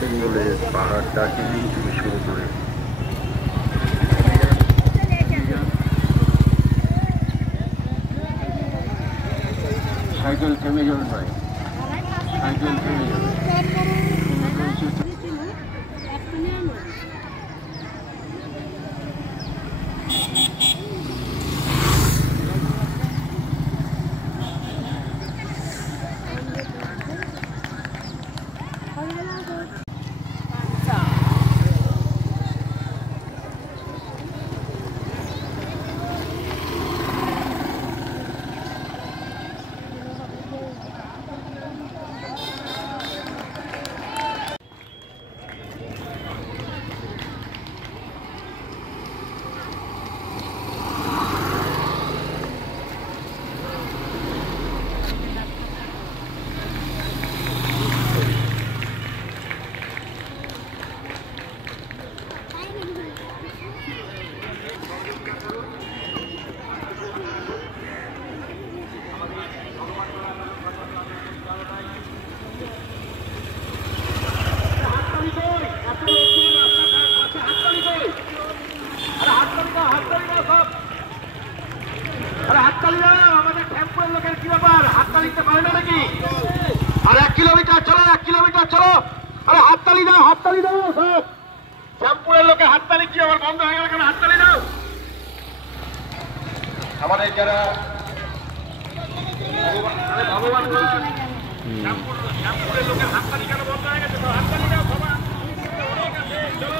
বেঙ্গলের পাহাড় দার্জিলিং থেকে শুরু করে সাইকেল থেমে যাবে ভাই, সাইকেল থেমে যাবে। আমাদের যারা ভগবান শ্যামপুরের লোকের হাততালি কেন বন্ধ হয়ে গেছে? হাততালি দাও সবাই, চলো।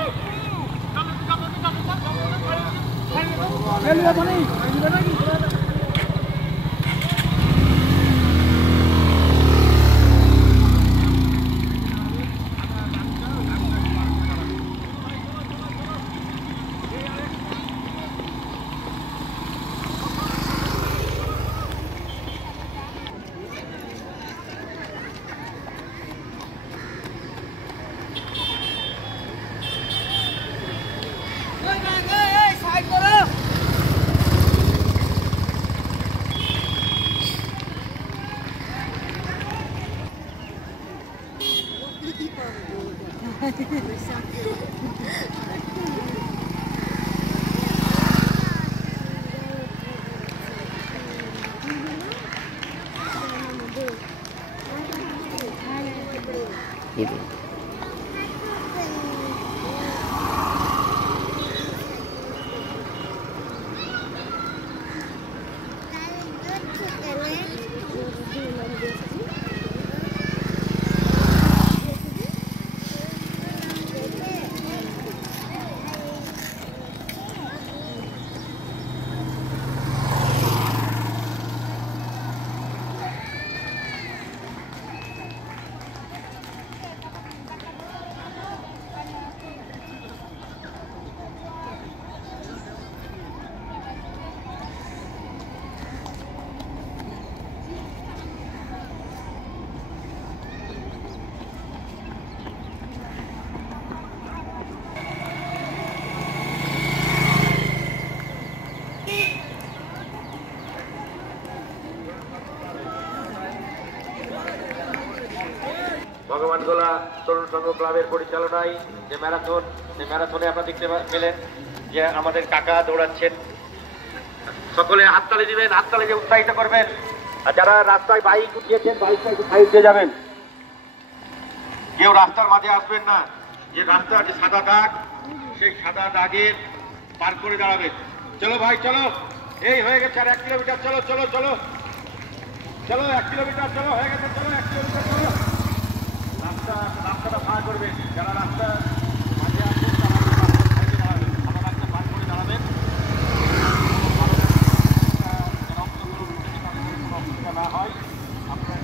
ভগবানগোলা তরুণ সংঘ ক্লাবের পরিচালনায় যে ম্যারাথন, সেই ম্যারাথনে আপনারা দেখতে পেলেন যে আমাদের কাকা দৌড়াচ্ছেন। সকলে হাততালি দিবেন, হাততালি দিয়ে উৎসাহিত করবেন। আর যারা রাস্তায় বাইক উঠিয়েছেন, বাইকটা একটু সাইড দিয়ে যাবেন, কেউ রাস্তার মাঝে আসবেন না। যে রাস্তার যে সাদা দাগ, সেই সাদা দাগের পার করে দাঁড়াবেন। চলো ভাই চলো, এই হয়ে গেছে আর 1 কিলোমিটার, চলো চলো চলো চলো 1 কিলোমিটার, চলো হয়ে গেছে, চলো 1 কিলোমিটার চলো। রাস্তাটা ভাড়া করবেন, যারা রাস্তা মাঝে আসবেন তারা রাস্তা পার করে দাঁড়াবেন। অসুবিধা না হয় আপনার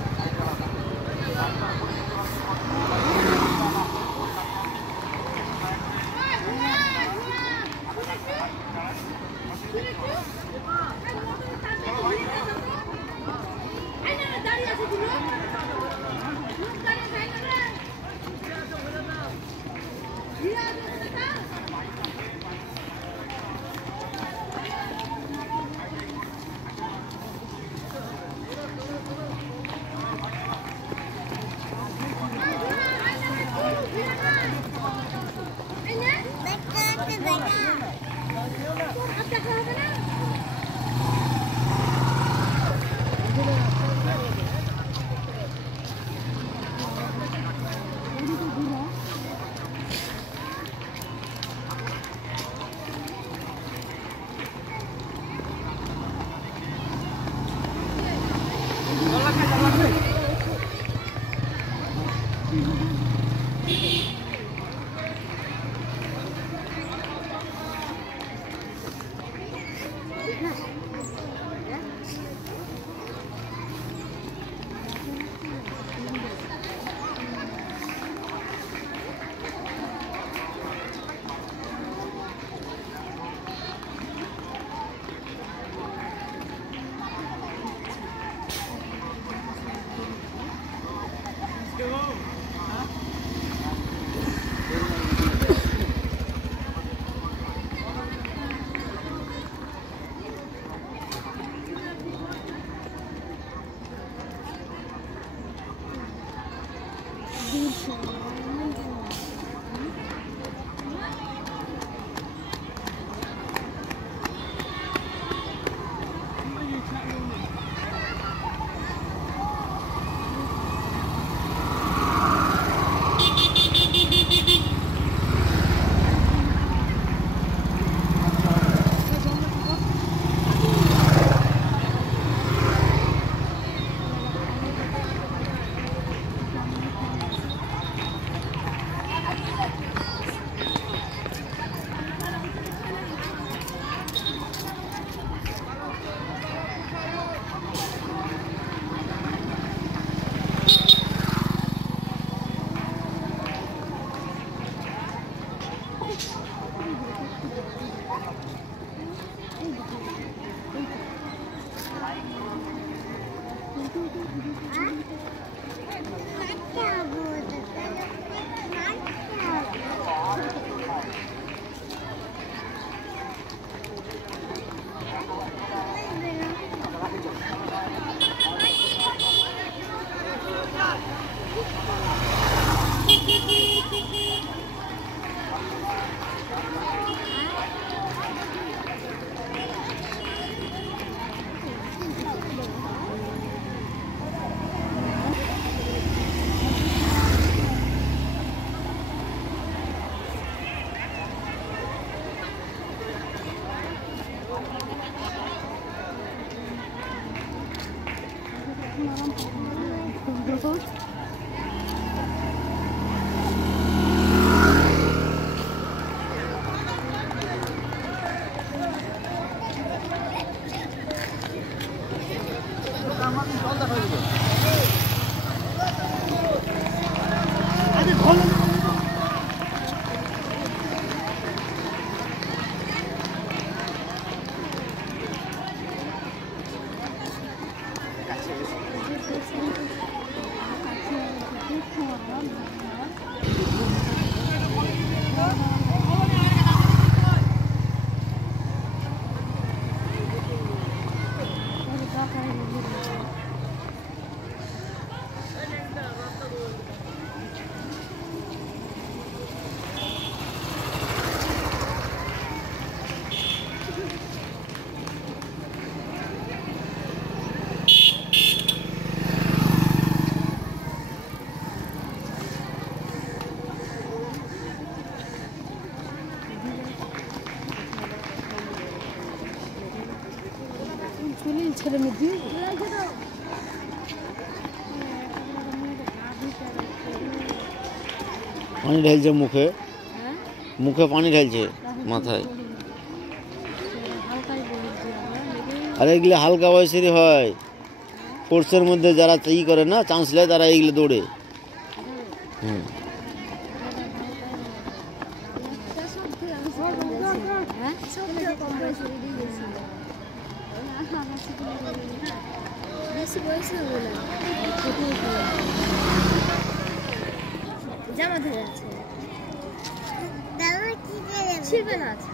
Yeah. ছেলে মেয়ে পানি ঢালছে মুখে, মুখে পানি ঢালছে মাথায়। আর এগুলো হালকা বয়সেরই হয়, কোর্সের মধ্যে যারা ই করে না, চান্স নেয়, তারা এইগুলো দৌড়ে। জামা ধরে আছে ছিড়বে না আছে।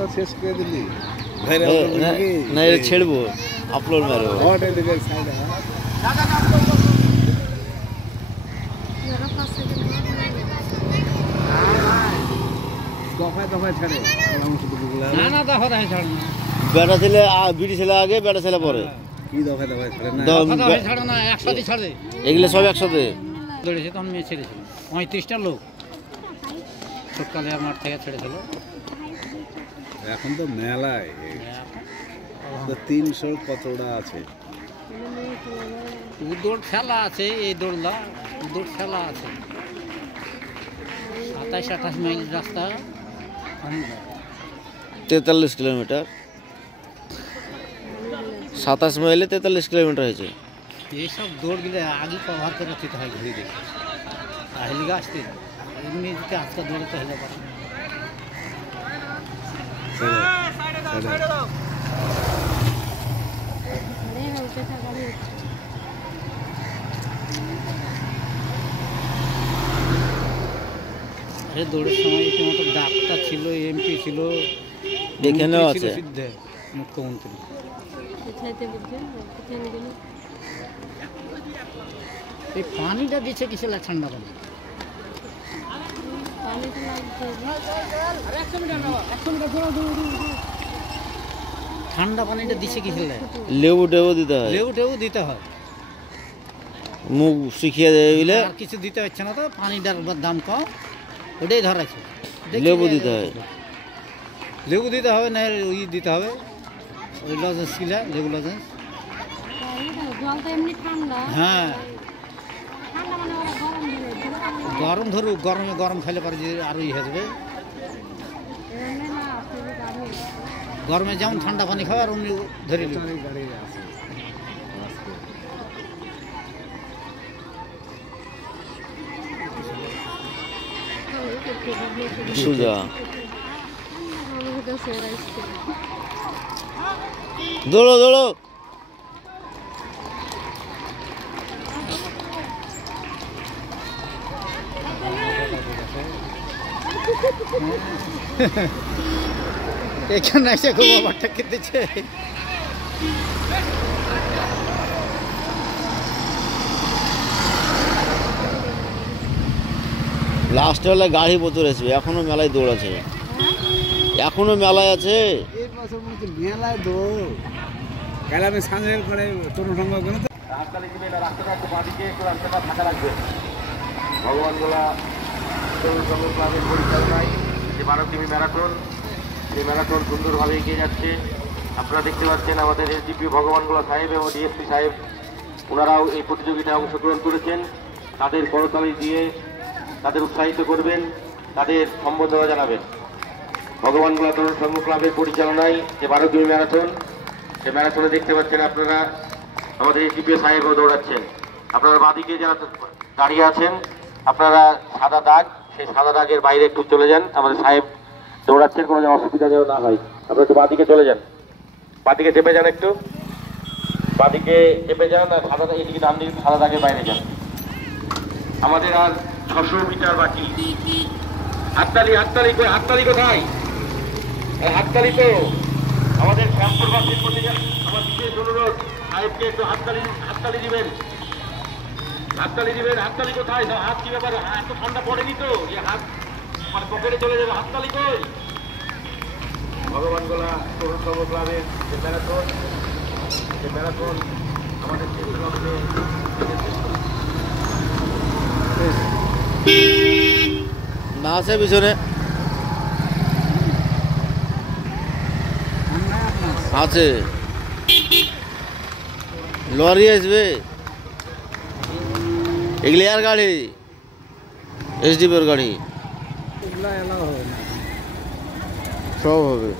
तो शेष कर दिल्ली ना, ये छेड़बो अपलोड मारो। हॉट है दिखे साइड है दफा दफा छड़े ना ना दफा दफा छड़ना बेटा ছেলে বিড়ি ছেলে আগে, বেটা ছেলে পরে। কি দফা দফা ছড়ে না দফা দফা ছাড়ো না, একসাথে ছাড়ে। এগুলো সব একসাথে দৌড়েছে, তখন মেয়ে ছেড়েছিল 35টা লোক সকালে আমার থেকে ছেড়েছিল। এখন তো মেলায় তো 300 কতটা আছে। দৌড় খেলা আছে, এই দৌড়লা দৌড় খেলা আছে। 27-28 মাইল রাস্তা, 43 কিলোমিটার, 27 মাইলে 43 কিলোমিটার হয়েছে। এইসব দৌড়গুলো আগে কভার করে দিতে হয় ঘুরে দেখে, তাহলে আসতে এমনি যদি আজকে দৌড়তে হলে পারে। আরে দৌড়ের সময় রীতিমতো ডাক্তার ছিল, এমপি ছিল, এখানেও মন্ত্রী ছিল আছে। সিদ্ধে, মুখ্যমন্ত্রী। এই পানিটা দিচ্ছে কিসে ঠান্ডা পানি? ঠান্ডা পানিটা দিচ্ছে কিসে? লেবু টেবু দিতে হয়, লেবু টেবু দিতে হয়, মুখ শুকিয়ে দেয় বুঝলে, আর কিছু দিতে হচ্ছে না। তো পানিটার দাম কম, ওটাই ধরাচ্ছে। লেবু দিতে হয়। লেবু দিতে হবে না, ওই দিতে হবে, ওই লজেন্স কিলা, লেবু লজেন্স। জলটা এমনি ঠান্ডা, হ্যাঁ, ঠান্ডা মানে ওরা গরম দিলে গরম ধরুক, গরমে গরম খাইলে পারে যে আরো ই হয়ে যাবে। এমনি না আপনি গাড়ি গরমে যেমন ঠান্ডা পানি খাবে আর অমনি ধরে নিবে। গাড়ি আছে সুজা আমাদের কাছে রাইস করে দৌড়ো দৌড়ো। এখানে এসে খুব ব্যাপারটা খেতেছে। লাস্টে হলে গাড়ি প্রচুর আসবে, এখনো মেলায় দৌড় আছে, এখনো মেলায় আছে। এই বছর মধ্যে মেলায় দৌড় কাল আমি সাংগ্রেল করে তরুণ সংঘ করে হাততালি দিবেন আর রাস্তাটা একটু বাঁদিকে একটু রাস্তাটা ফাঁকা রাখবেন। ভগবানগোলা তরুণ সংঘ ক্লাবের পরিচালনায় যে 12 কিমি ম্যারাথন, সেই ম্যারাথন সুন্দরভাবে এগিয়ে যাচ্ছে। আপনারা দেখতে পাচ্ছেন আমাদের এসডিপি ভগবানগোলা সাহেব এবং ডিএসপি সাহেব, ওনারাও এই প্রতিযোগিতায় অংশগ্রহণ করেছেন। তাদের করতালি দিয়ে তাদের উৎসাহিত করবেন, তাদের সম্বর্ধনা জানাবেন। ভগবানগোলা তরুণ সংঘ ক্লাবের পরিচালনায় যে 12 কিমি ম্যারাথন, সেই ম্যারাথনে দেখতে পাচ্ছেন আপনারা আমাদের এসডিপি সাহেবও দৌড়াচ্ছেন। আপনারা বাঁদিকে যারা দাঁড়িয়ে আছেন, আপনারা সাদা দাগ, সেই সাদা দাগের বাইরে একটু চলে যান। আমাদের সাহেব দৌড়াচ্ছেন, কোনো যেন অসুবিধা যেন না হয়। আপনারা একটু বাঁদিকে চলে যান, বাঁদিকে চেপে যান, একটু বাঁদিকে চেপে যান আর সাদা এদিকে ডান দিকে সাদা দাগের বাইরে যান। আমাদের আর 600 মিটার বাকি। হাততালি হাততালি হাততালি কোথায়? হাততালি তো আমাদের শ্যামপুরবাসীর প্রতি আমার বিশেষ অনুরোধ, সাহেবকে একটু হাততালি দিবেন, হাততালি দিবেন। হাততালি কোথায়? হাত কি ব্যাপার? এত ঠান্ডা পড়েনি তো যে হাত মানে পকেটে চলে যাবে? হাততালি কই? ভগবানগোলা তরুণ সংঘ ক্লাবের যে ম্যারাথন, সে ম্যারাথন আমাদের না আছে পিছনে আছে, লরি আসবে, এগুলি আর গাড়ি এসডিপির গাড়ি এগুলা এলাও হবে না। সব হবে।